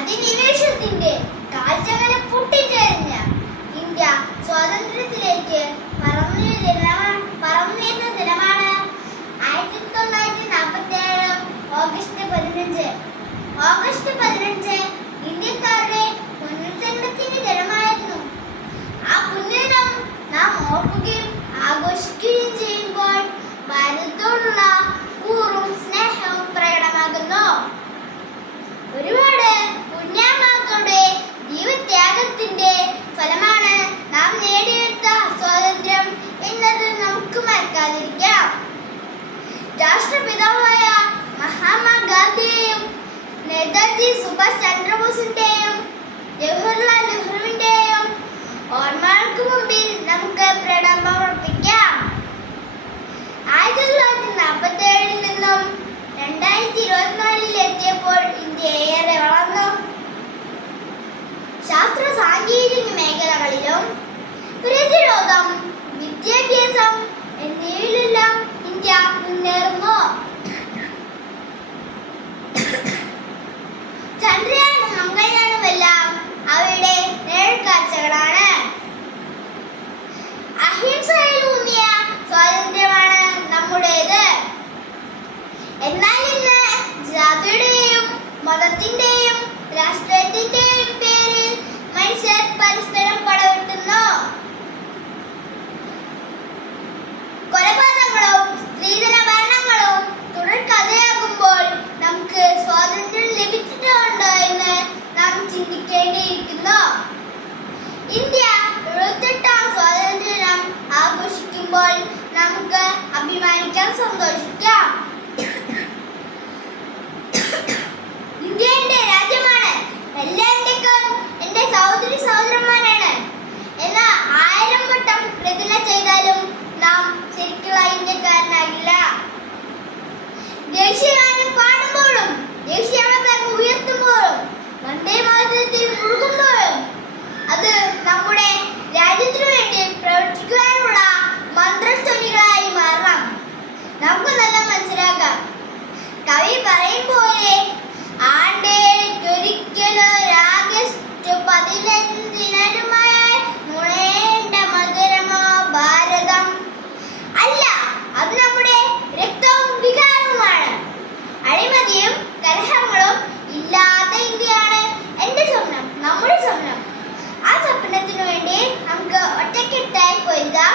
അധിനിവേശത്തിന്റെ കാഴ്ചകളെ പൊട്ടിച്ചെറിഞ്ഞ India സ്വാതന്ത്ര്യത്തിലേക്ക് പറന്നുയർന്ന ദിനമാണ് 1947 August 15. August 15 ഇന്ത്യക്കാരുടെ പുനർജന്മത്തിന്റെ ദിനമായിരുന്നു. ആ പുണ്യദിനം നാം ഓർക്കുകയും ആഘോഷിക്കുകയും ചെയ്യുമ്പോൾ ഭാരതത്തോടുള്ള കൂറും സ്നേഹവും പ്രകടമാകുന്നു. ഒരുപാട് പുണ്യാത്മാക്കളുടെ ജീവത്യാഗത്തിന്റെ ഫലമാണ് നാം നേടിയെടുത്ത സ്വാതന്ത്ര്യം എന്നത് നമുക്ക് മറക്കാതിരിക്കാം. രാഷ്ട്രപിതാവായ മഹാത്മാഗാന്ധിയെയും നേതാജി സുഭാഷ് ചന്ദ്രബോസിന്റെയും ജവഹർലാൽ നെഹ്റുവിന്റെയും ഓർമ്മകൾക്ക് മുമ്പിൽ നമുക്ക് പ്രണാമമർപ്പിക്കാം. 1947 നിന്നും 2024 എത്തിയപ്പോൾ ഇന്ത്യ ഏറെ വളർന്നു. ശാസ്ത്ര സാങ്കേതിക മേഖലകളിലും പ്രതിരോധം, വിദ്യാഭ്യാസം എന്നിവയിലെല്ലാം ഇന്ത്യ മുന്നേറുന്നു. ചന്ദ്രയാനും മംഗൾയാനുമെല്ലാം അവയുടെ നേർക്കാഴ്ചകളാണ്. അഹിംസയിലൂന്നിയ സ്വാതന്ത്ര്യമാണ് നമ്മുടേത്. എന്നാൽ ഇന്ന് ജാതിയുടെയും മതത്തിന്റെയും രാഷ്ട്രീയത്തിന്റെയും പേരിൽ മനുഷ്യർ പരസ്പരം പടവെട്ടുന്നു. കൊലപാതകങ്ങളും സ്ത്രീധന ഭരണങ്ങളും തുടർക്കഥയാകുമ്പോൾ നമുക്ക് സ്വാതന്ത്ര്യം ലഭിച്ചിട്ടുണ്ടോ എന്ന് നാം ചിന്തിക്കേണ്ടിയിരിക്കുന്നു. ഇന്ത്യ 78ാം സ്വാതന്ത്ര്യ ദിനം ആഘോഷിക്കുമ്പോൾ നമുക്ക് അഭിമാനിക്കാൻ, സന്തോഷിക്കാം. ഇന്ത്യ എന്റെ രാജ്യമാണ്. എല്ലാ ഇന്ത്യക്കാരും എന്റെ സഹോദരി സഹോദരന്മാരാണ് എന്ന് 1000 വട്ടം പ്രതിജ്ഞ ചെയ്താലും നാം ശരിക്കുള്ള ഇന്ത്യക്കാരനാകില്ല. ദേശീയഗാനം പാടുമ്പോഴും ദേശീയ പതാക ഉയർത്തുമ്പോഴും വന്ദേ മാതരത്തിൽ മുഴുകുമ്പോഴും അത് നമ്മുടെ രാജ്യത്തിനു വേണ്ടി പ്രവർത്തിക്കുവാനുള്ള മന്ത്രധ്വനികളായി മാറണം. നമുക്ക് നല്ല മനസ്സിലാക്കാം. കവി പറയും പോലെ ആണ്ടേറ്റൊരിക്കലൊരാഗസ്റ്റ് 15 നുണയേണ്ട മധുരമോ ഭാരതം. അല്ല, അത് നമ്മുടെ രക്തവും വികാരവുമാണ്. അഴിമതിയും കലഹങ്ങളും ഇല്ലാത്ത ഇന്ത്യയാണ് എന്റെ സ്വപ്നം, നമ്മുടെ സ്വപ്നം. ആ സ്വപ്നത്തിനു വേണ്ടി നമുക്ക് ഒറ്റക്കെട്ടായി പൊരുതാം.